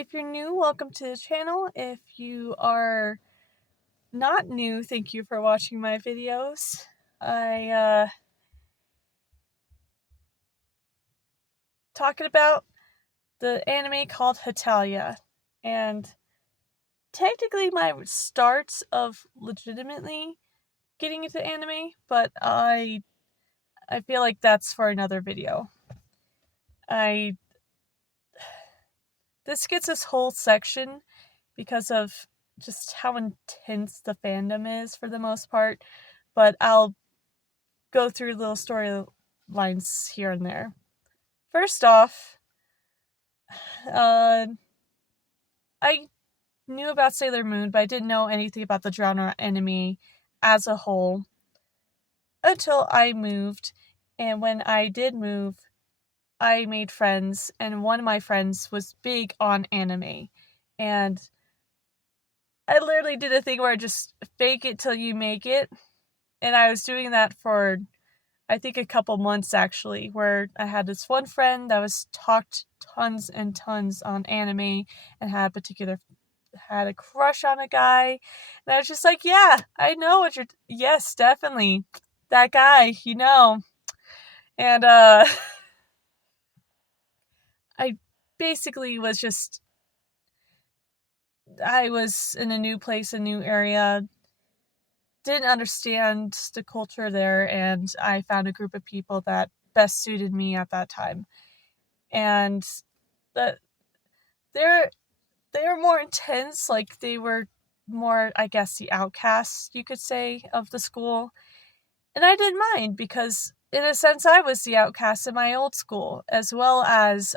If you're new, welcome to the channel. If you are not new, thank you for watching my videos. I talking about the anime called Hetalia, and technically my starts of legitimately getting into anime, but I feel like that's for another video. This gets this whole section because of just how intense the fandom is for the most part, but I'll go through little storylines here and there. First off, I knew about Sailor Moon, but I didn't know anything about the genre anime as a whole until I moved. And when I did move, I made friends, and one of my friends was big on anime. And I literally did a thing where I just fake it till you make it. And I was doing that for, I think, a couple months actually, where I had this one friend that was talked tons and tons on anime and had a crush on a guy. And I was just like, yeah, I know what yes, definitely. That guy, And I basically I was in a new place, a new area, didn't understand the culture there, and I found a group of people that best suited me at that time. And that they were more intense, like they were more, I guess, the outcasts, you could say, of the school. And I didn't mind because in a sense I was the outcast in my old school, as well as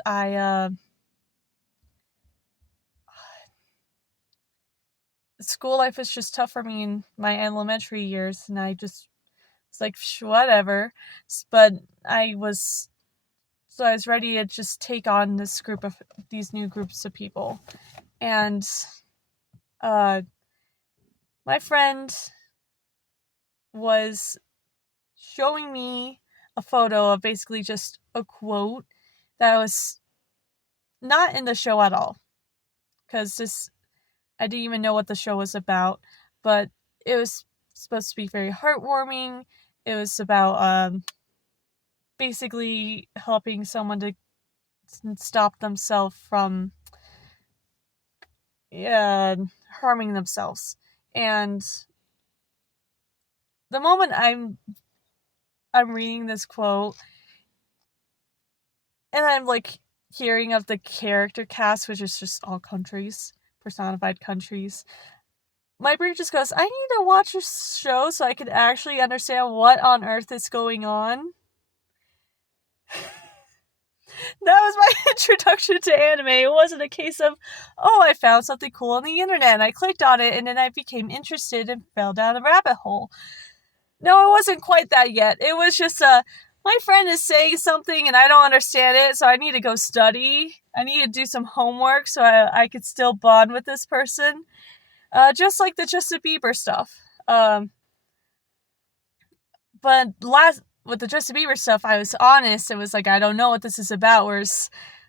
school life was just tough for me in my elementary years, and I just was like, whatever. But I was ready to just take on these new groups of people. And my friend was showing me a photo of basically just a quote that was not in the show at all. Because I didn't even know what the show was about, but it was supposed to be very heartwarming. It was about basically helping someone to stop themselves from harming themselves. And the moment I'm reading this quote, and I'm like hearing of the character cast, which is just all countries, personified countries, my brain just goes, I need to watch this show so I can actually understand what on earth is going on. That was my introduction to anime. It wasn't a case of, oh, I found something cool on the internet and I clicked on it and then I became interested and fell down a rabbit hole. No, it wasn't quite that yet. It was just my friend is saying something and I don't understand it, so I need to go study. I need to do some homework so I could still bond with this person. Just like the Justin Bieber stuff. But with the Justin Bieber stuff, I was honest. It was like, I don't know what this is about, whereas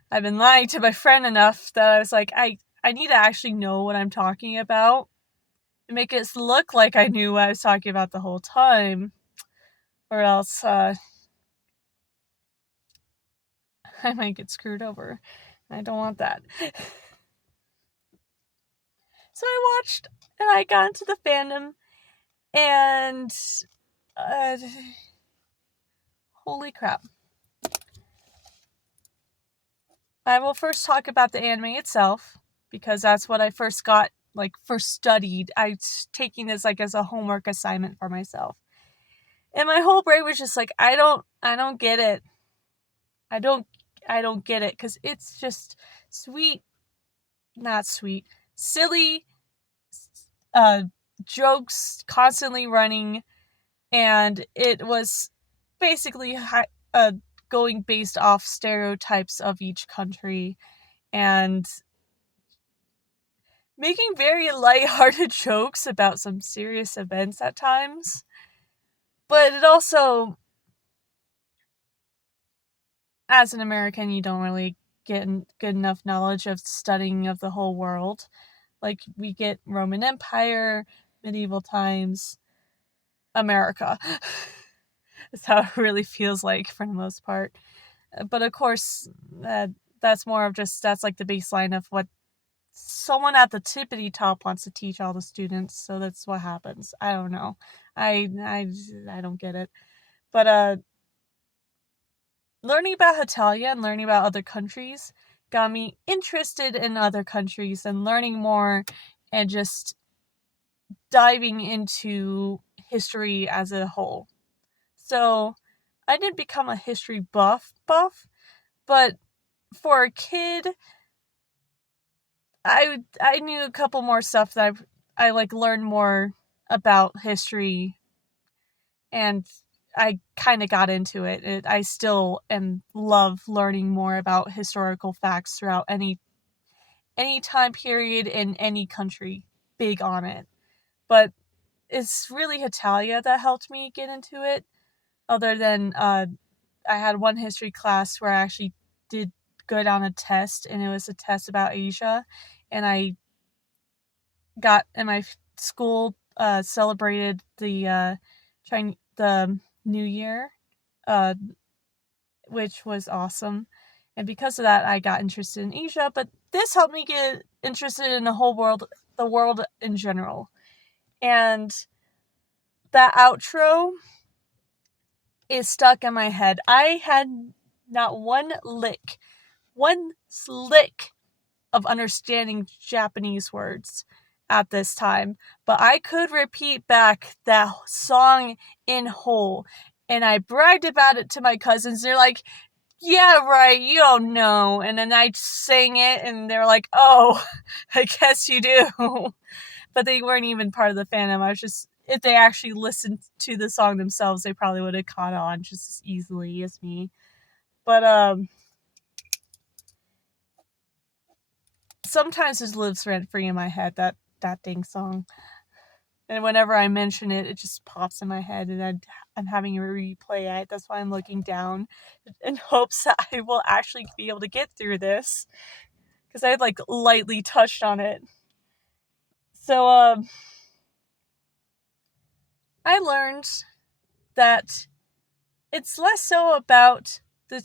I've been lying to my friend enough that I was like, I need to actually know what I'm talking about and make it look like I knew what I was talking about the whole time, or else I might get screwed over. I don't want that. So I watched, and I got into the fandom, and holy crap. I will first talk about the anime itself, because that's what I first studied. I was taking this as a homework assignment for myself. And my whole brain was just like, I don't get it. I don't get it, because it's just silly jokes constantly running, and it was basically going based off stereotypes of each country and making very lighthearted jokes about some serious events at times. But it also, as an American, you don't really get good enough knowledge of studying of the whole world. Like, we get Roman Empire, medieval times, America. That's how it really feels like for the most part. But of course, that's more of just, that's like the baseline of what someone at the tippity top wants to teach all the students. So that's what happens. I don't know. I don't get it. But learning about Hetalia and learning about other countries got me interested in other countries and learning more and just diving into history as a whole. So I didn't become a history buff, but for a kid, I knew a couple more stuff that I like learned more about history, and I kind of got into it. I still love learning more about historical facts throughout any time period in any country. Big on it. But it's really Hetalia that helped me get into it. Other than I had one history class where I actually did good on a test, and it was a test about Asia, and I got in my school celebrated the New Year, which was awesome, and because of that, I got interested in Asia. But this helped me get interested in the world in general, and that outro is stuck in my head. I had not one slick of understanding Japanese words at this time, but I could repeat back that song in whole, and I bragged about it to my cousins. They're like, yeah, right, you don't know. And then I sang it, and they're like, oh, I guess you do. But they weren't even part of the fandom. I was just, if they actually listened to the song themselves, they probably would have caught on just as easily as me. But sometimes it lives rent free in my head, that dang song. And whenever I mention it, it just pops in my head, and I'm having a replay it. That's why I'm looking down in hopes that I will actually be able to get through this, because I had like lightly touched on it. So I learned that it's less so about the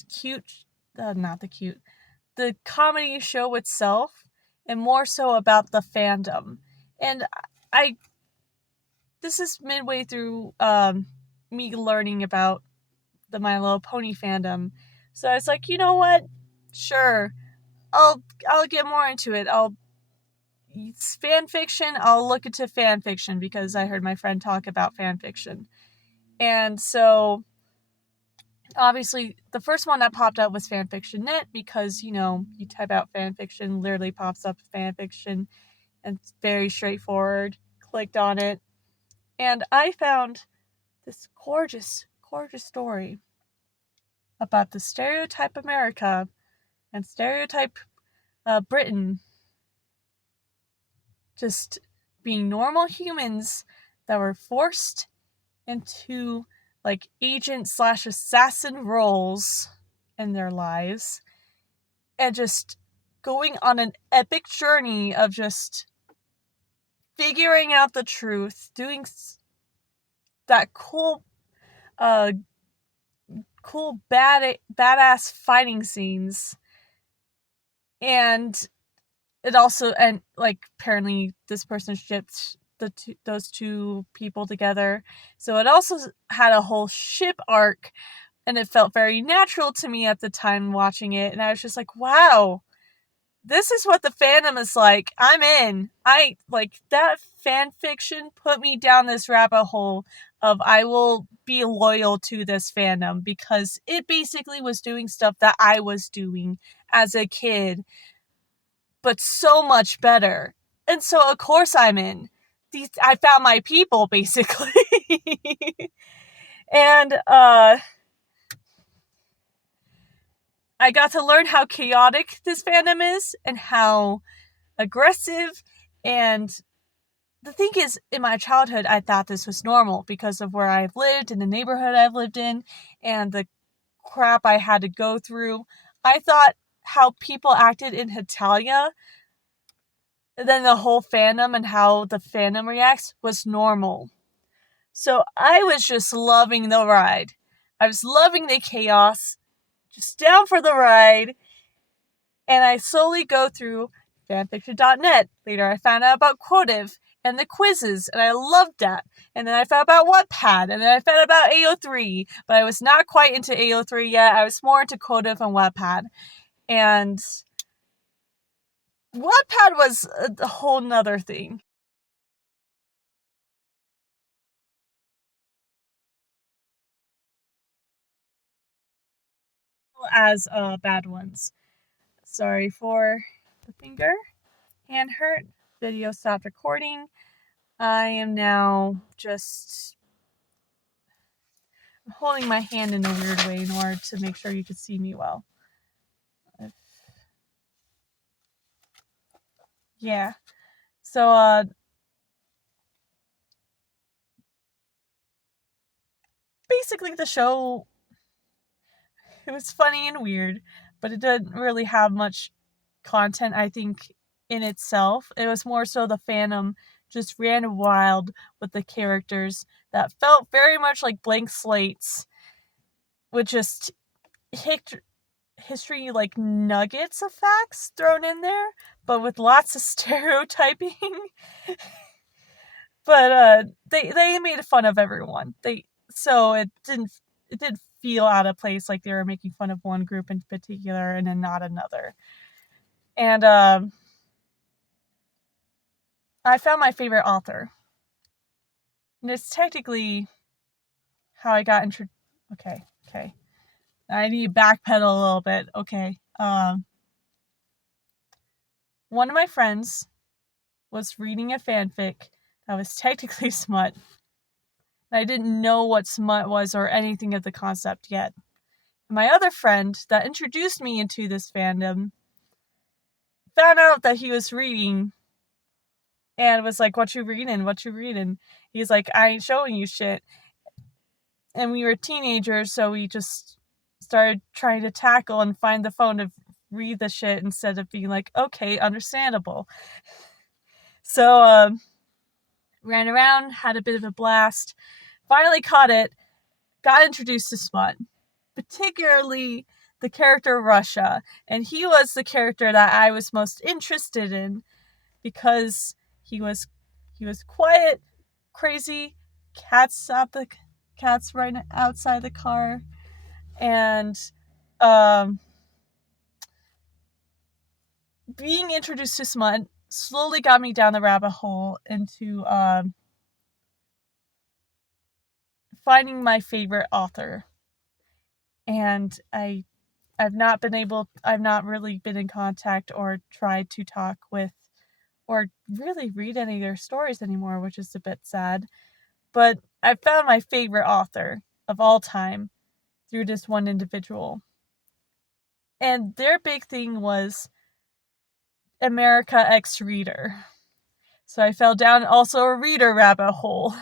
comedy show itself, and more so about the fandom. And this is midway through me learning about the My Little Pony fandom. So I was like, you know what? Sure, I'll get more into it. It's fan fiction. I'll look into fan fiction because I heard my friend talk about fan fiction. And so obviously the first one that popped up was fanfiction.net, because, you type out fanfiction, literally pops up fanfiction, and it's very straightforward. Clicked on it, and I found this gorgeous, gorgeous story about the stereotype America and stereotype Britain just being normal humans that were forced into like agent/assassin roles in their lives, and just going on an epic journey of just figuring out the truth, doing that cool badass fighting scenes. And it also, and like, apparently this person shipped those two people together, so it also had a whole ship arc, and it felt very natural to me at the time watching it, and I was just like, wow, this is what the fandom is like. I'm in. I like that fan fiction put me down this rabbit hole of I will be loyal to this fandom, because it basically was doing stuff that I was doing as a kid, but so much better. And so of course I'm in. I found my people, basically. And I got to learn how chaotic this fandom is, and how aggressive. And the thing is, in my childhood, I thought this was normal because of where I've lived and the neighborhood I've lived in and the crap I had to go through. I thought how people acted in Hetalia, then the whole fandom and how the fandom reacts was normal. So I was just loving the ride. I was loving the chaos, just down for the ride. And I slowly go through fanfiction.net. Later I found out about Quotive and the quizzes, and I loved that. And then I found out about Wattpad, and then I found out about AO3, but I was not quite into AO3 yet. I was more into Quotive and Wattpad. And Wattpad was a whole nother thing. As bad ones. Sorry for the finger. Hand hurt. Video stopped recording. I am now just holding my hand in a weird way in order to make sure you can see me well. Yeah. So, basically the show, it was funny and weird, but it didn't really have much content, I think, in itself. It was more so the fandom just ran wild with the characters that felt very much like blank slates with just history like nuggets of facts thrown in there, but with lots of stereotyping. But they made fun of everyone. So it did feel out of place, like they were making fun of one group in particular and then not another. And I found my favorite author. And it's technically how I got introduced. Okay. I need to backpedal a little bit. Okay. One of my friends was reading a fanfic that was technically smut. And I didn't know what smut was or anything of the concept yet. And my other friend that introduced me into this fandom found out that he was reading and was like, what you reading? He's like, I ain't showing you shit. And we were teenagers, so we just started trying to tackle and find the phone to read the shit instead of being like, okay, understandable. So, ran around, had a bit of a blast, finally caught it, got introduced to smut, particularly the character Russia. And he was the character that I was most interested in because he was quiet, crazy, cats right outside the car, and being introduced to smut slowly got me down the rabbit hole into finding my favorite author. And I've not really been in contact or tried to talk with or really read any of their stories anymore, which is a bit sad. But I found my favorite author of all time through this one individual. And their big thing was America X Reader. So I fell down also a reader rabbit hole.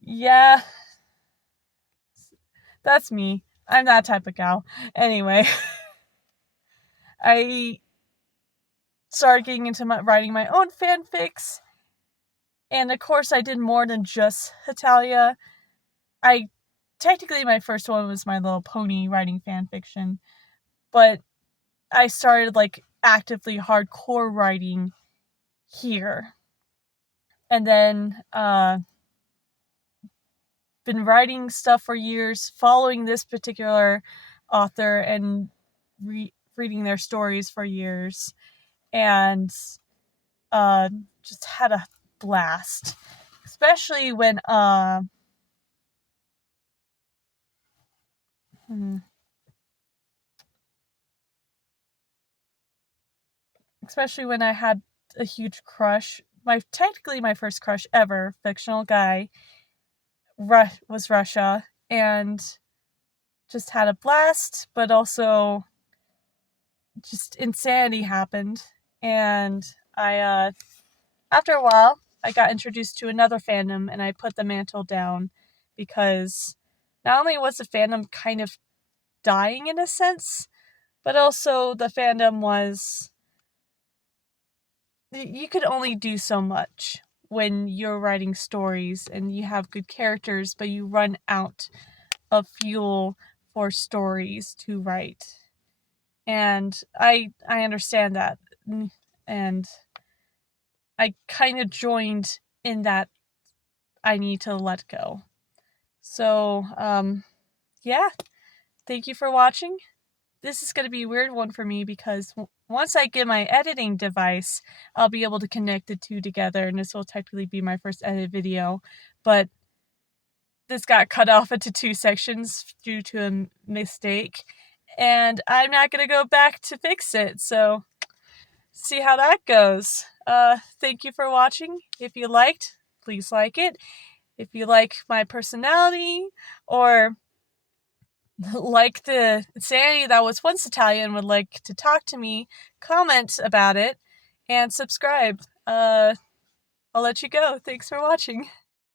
Yeah. That's me. I'm that type of gal. Anyway. I started getting into writing my own fanfics. And of course I did more than just Hetalia. Technically my first one was My Little Pony writing fanfiction. But I started like actively hardcore writing here. And then been writing stuff for years, following this particular author and reading their stories for years, and just had a blast, especially when especially when I had a huge crush. Technically my first crush ever, fictional guy, was Russia, and just had a blast, but also just insanity happened. And I after a while I got introduced to another fandom, and I put the mantle down because not only was the fandom kind of dying in a sense, but also the fandom was, you could only do so much when you're writing stories and you have good characters, but you run out of fuel for stories to write. And I understand that. And I kind of joined in that I need to let go. So, yeah. Thank you for watching. This is going to be a weird one for me because once I get my editing device, I'll be able to connect the two together, and this will technically be my first edited video. But this got cut off into 2 sections due to a mistake, and I'm not going to go back to fix it, so see how that goes. Thank you for watching. If you liked, please like it. If you like my personality, or like the insanity that was once Hetalia and would like to talk to me, comment about it, and subscribe. I'll let you go. Thanks for watching.